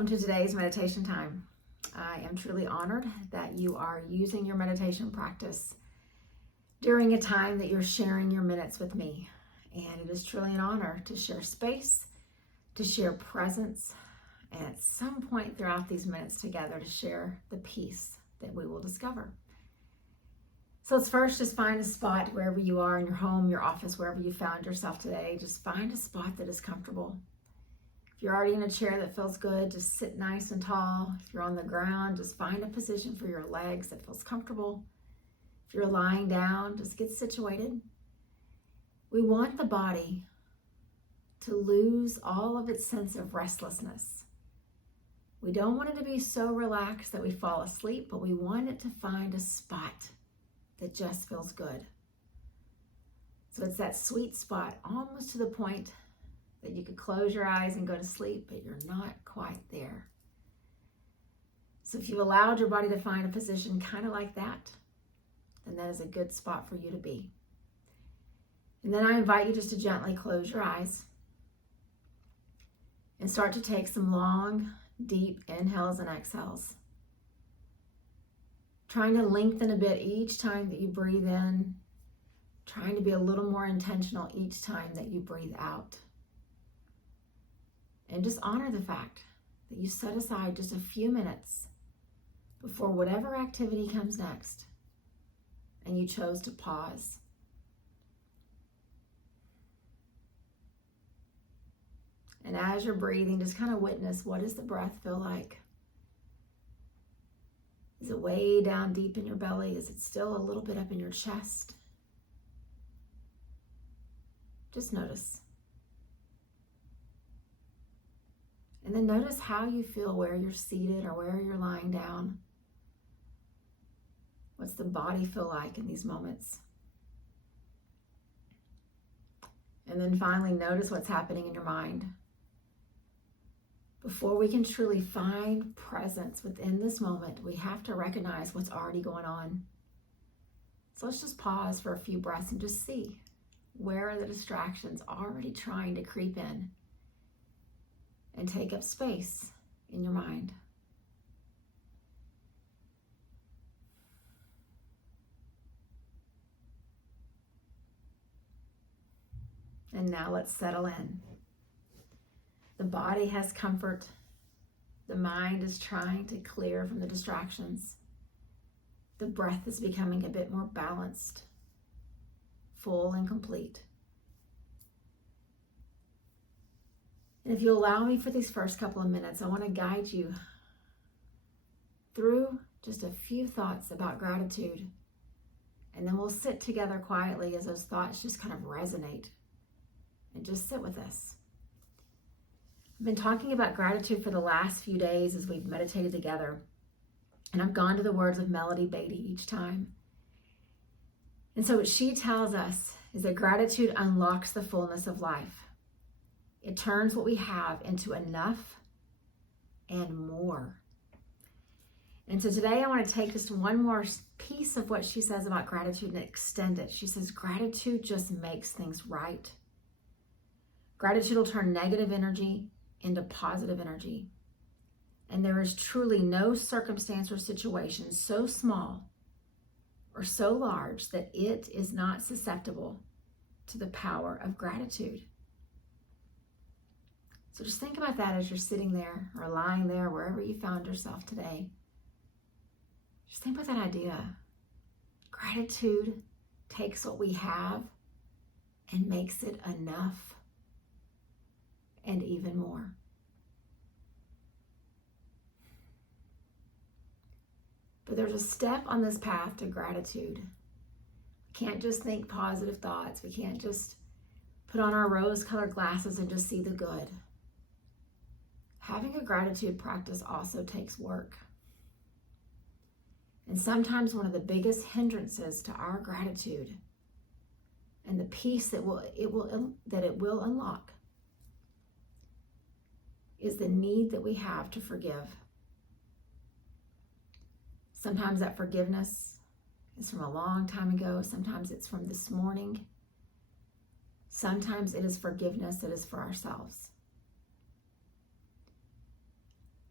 welcome to today's meditation time. I am truly honored that you are using your meditation practice during a time that you're sharing your minutes with me. And it is truly an honor to share space, to share presence, and at some point throughout these minutes together to share the peace that we will discover. So let's first just find a spot wherever you are in your home, your office, wherever you found yourself today. Just find a spot that is comfortable. If you're already in a chair that feels good, just sit nice and tall. If you're on the ground, just find a position for your legs that feels comfortable. If you're lying down, just get situated. We want the body to lose all of its sense of restlessness. We don't want it to be so relaxed that we fall asleep, but we want it to find a spot that just feels good. So it's that sweet spot, almost to the point that you could close your eyes and go to sleep, but you're not quite there. So if you've allowed your body to find a position kind of like that, then that is a good spot for you to be. And then I invite you just to gently close your eyes and start to take some long, deep inhales and exhales. Trying to lengthen a bit each time that you breathe in, trying to be a little more intentional each time that you breathe out. And just honor the fact that you set aside just a few minutes before whatever activity comes next, and you chose to pause. And as you're breathing, just kind of witness, what does the breath feel like? Is it way down deep in your belly? Is it still a little bit up in your chest? Just notice. And then notice how you feel where you're seated or where you're lying down. What's the body feel like in these moments? And then finally, notice what's happening in your mind. Before we can truly find presence within this moment, we have to recognize what's already going on. So let's just pause for a few breaths and just see where are the distractions already trying to creep in and take up space in your mind. And now let's settle in. The body has comfort. The mind is trying to clear from the distractions. The breath is becoming a bit more balanced, full and complete. And if you allow me for these first couple of minutes, I want to guide you through just a few thoughts about gratitude. And then we'll sit together quietly as those thoughts just kind of resonate. And just sit with us. I've been talking about gratitude for the last few days as we've meditated together. And I've gone to the words of Melody Beatty each time. And so what she tells us is that gratitude unlocks the fullness of life. It turns what we have into enough and more. And so today I want to take just one more piece of what she says about gratitude and extend it. She says gratitude just makes things right. Gratitude will turn negative energy into positive energy. And there is truly no circumstance or situation so small or so large that it is not susceptible to the power of gratitude. So just think about that as you're sitting there or lying there, wherever you found yourself today. Just think about that idea. Gratitude takes what we have and makes it enough and even more. But there's a step on this path to gratitude. We can't just think positive thoughts. We can't just put on our rose-colored glasses and just see the good. Having a gratitude practice also takes work. And sometimes one of the biggest hindrances to our gratitude and the peace that it will unlock is the need that we have to forgive. Sometimes that forgiveness is from a long time ago. Sometimes it's from this morning. Sometimes it is forgiveness that is for ourselves.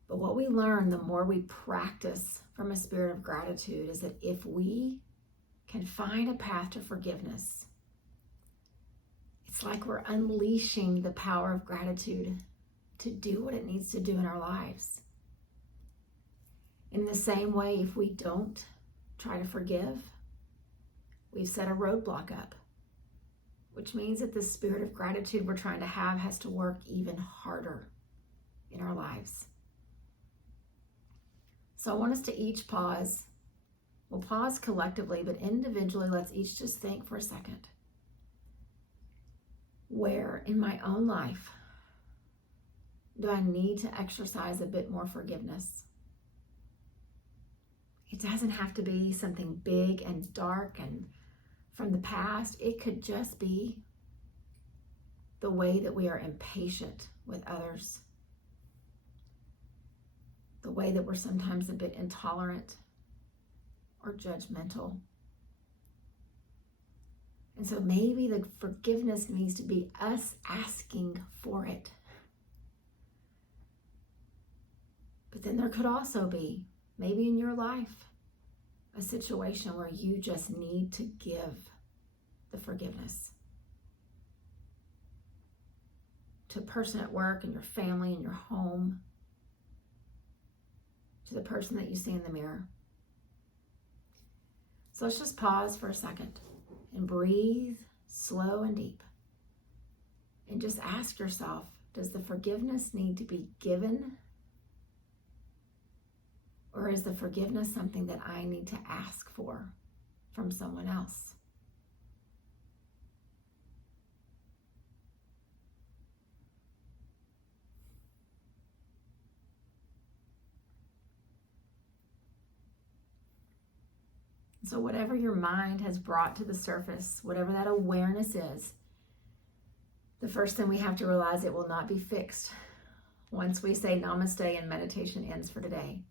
But what we learn the more we practice from a spirit of gratitude is that if we can find a path to forgiveness, it's like we're unleashing the power of gratitude to do what it needs to do in our lives. In the same way, if we don't try to forgive, we've set a roadblock up, which means that the spirit of gratitude we're trying to have has to work even harder in our lives. So I want us to each pause. We'll pause collectively, but individually, let's each just think for a second. Where in my own life do I need to exercise a bit more forgiveness? It doesn't have to be something big and dark and from the past. It could just be the way that we are impatient with others, the way that we're sometimes a bit intolerant or judgmental. And so maybe the forgiveness needs to be us asking for it. But then there could also be, maybe in your life, a situation where you just need to give the forgiveness to a person at work, in your family, in your home, to the person that you see in the mirror. So let's just pause for a second and breathe slow and deep. And just ask yourself, does the forgiveness need to be given? Or is the forgiveness something that I need to ask for from someone else? So whatever your mind has brought to the surface, whatever that awareness is, the first thing we have to realize, it will not be fixed once we say namaste and meditation ends for today.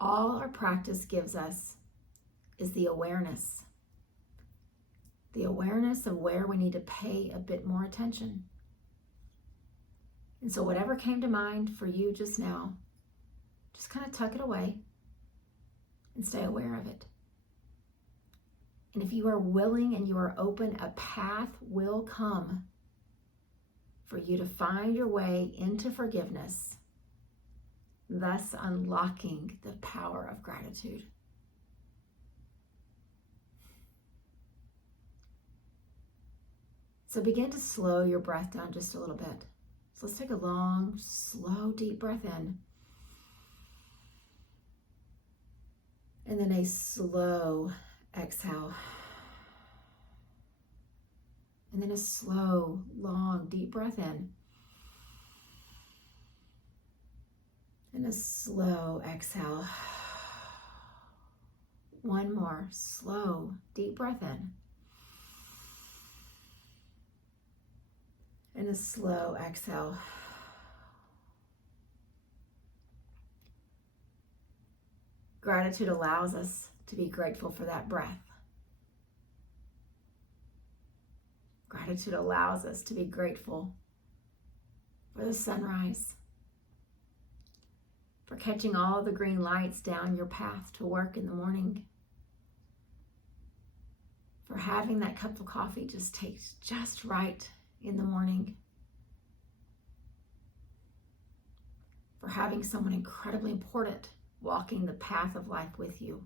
All our practice gives us is the awareness of where we need to pay a bit more attention. And so whatever came to mind for you just now, just kind of tuck it away and stay aware of it. And if you are willing and you are open, a path will come for you to find your way into forgiveness, thus unlocking the power of gratitude. So begin to slow your breath down just a little bit. So let's take a long, slow, deep breath in. And then a slow exhale. And then a slow, long, deep breath in. And a slow exhale. One more slow, deep breath in. And a slow exhale. Gratitude allows us to be grateful for that breath. Gratitude allows us to be grateful for the sunrise, for catching all the green lights down your path to work in the morning, for having that cup of coffee just taste just right in the morning, for having someone incredibly important walking the path of life with you.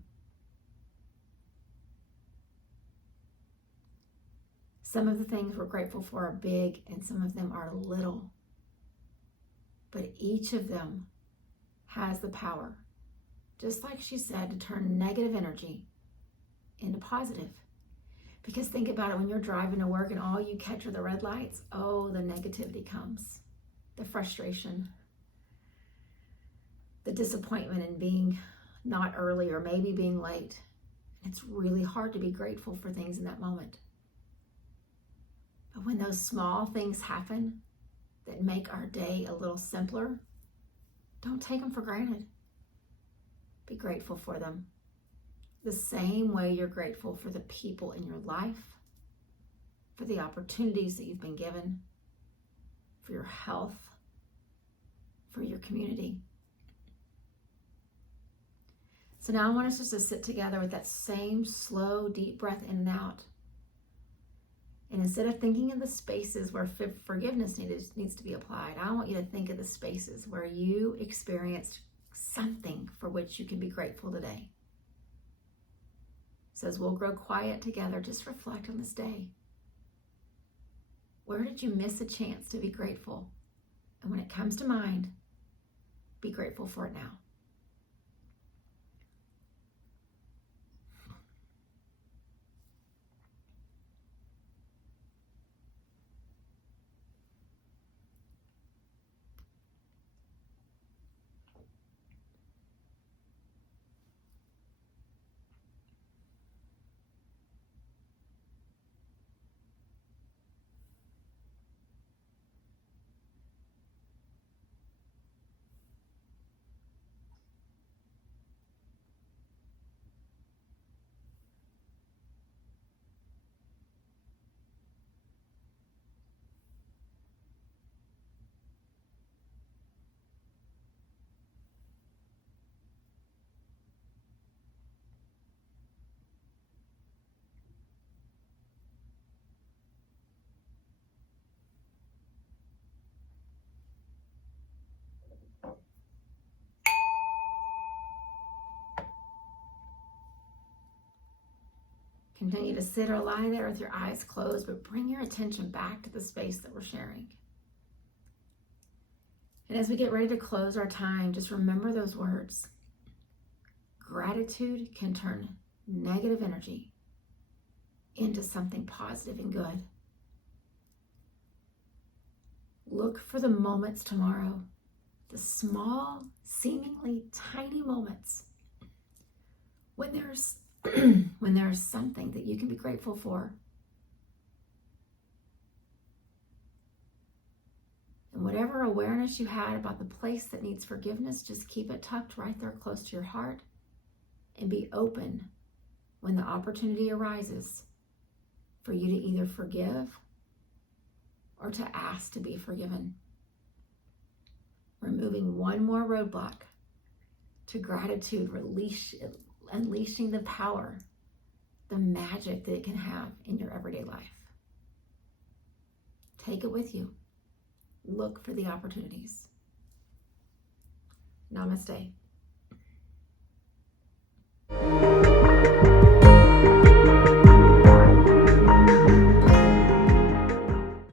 Some of the things we're grateful for are big and some of them are little, but each of them has the power, just like she said, to turn negative energy into positive. Because think about it, when you're driving to work and all you catch are the red lights, oh, the negativity comes, the frustration, the disappointment in being not early or maybe being late. It's really hard to be grateful for things in that moment. But when those small things happen that make our day a little simpler, don't take them for granted. Be grateful for them. The same way you're grateful for the people in your life, for the opportunities that you've been given, for your health, for your community. So now I want us just to sit together with that same slow, deep breath in and out. And instead of thinking of the spaces where forgiveness needs to be applied, I want you to think of the spaces where you experienced something for which you can be grateful today. So as we'll grow quiet together, just reflect on this day. Where did you miss a chance to be grateful? And when it comes to mind, be grateful for it now. Continue to sit or lie there with your eyes closed, but bring your attention back to the space that we're sharing. And as we get ready to close our time, just remember those words. Gratitude can turn negative energy into something positive and good. Look for the moments tomorrow, the small, seemingly tiny moments when there's something that you can be grateful for. And whatever awareness you had about the place that needs forgiveness, just keep it tucked right there close to your heart and be open when the opportunity arises for you to either forgive or to ask to be forgiven. Removing one more roadblock to gratitude, unleashing the power, the magic that it can have in your everyday life. Take it with you. Look for the opportunities. Namaste.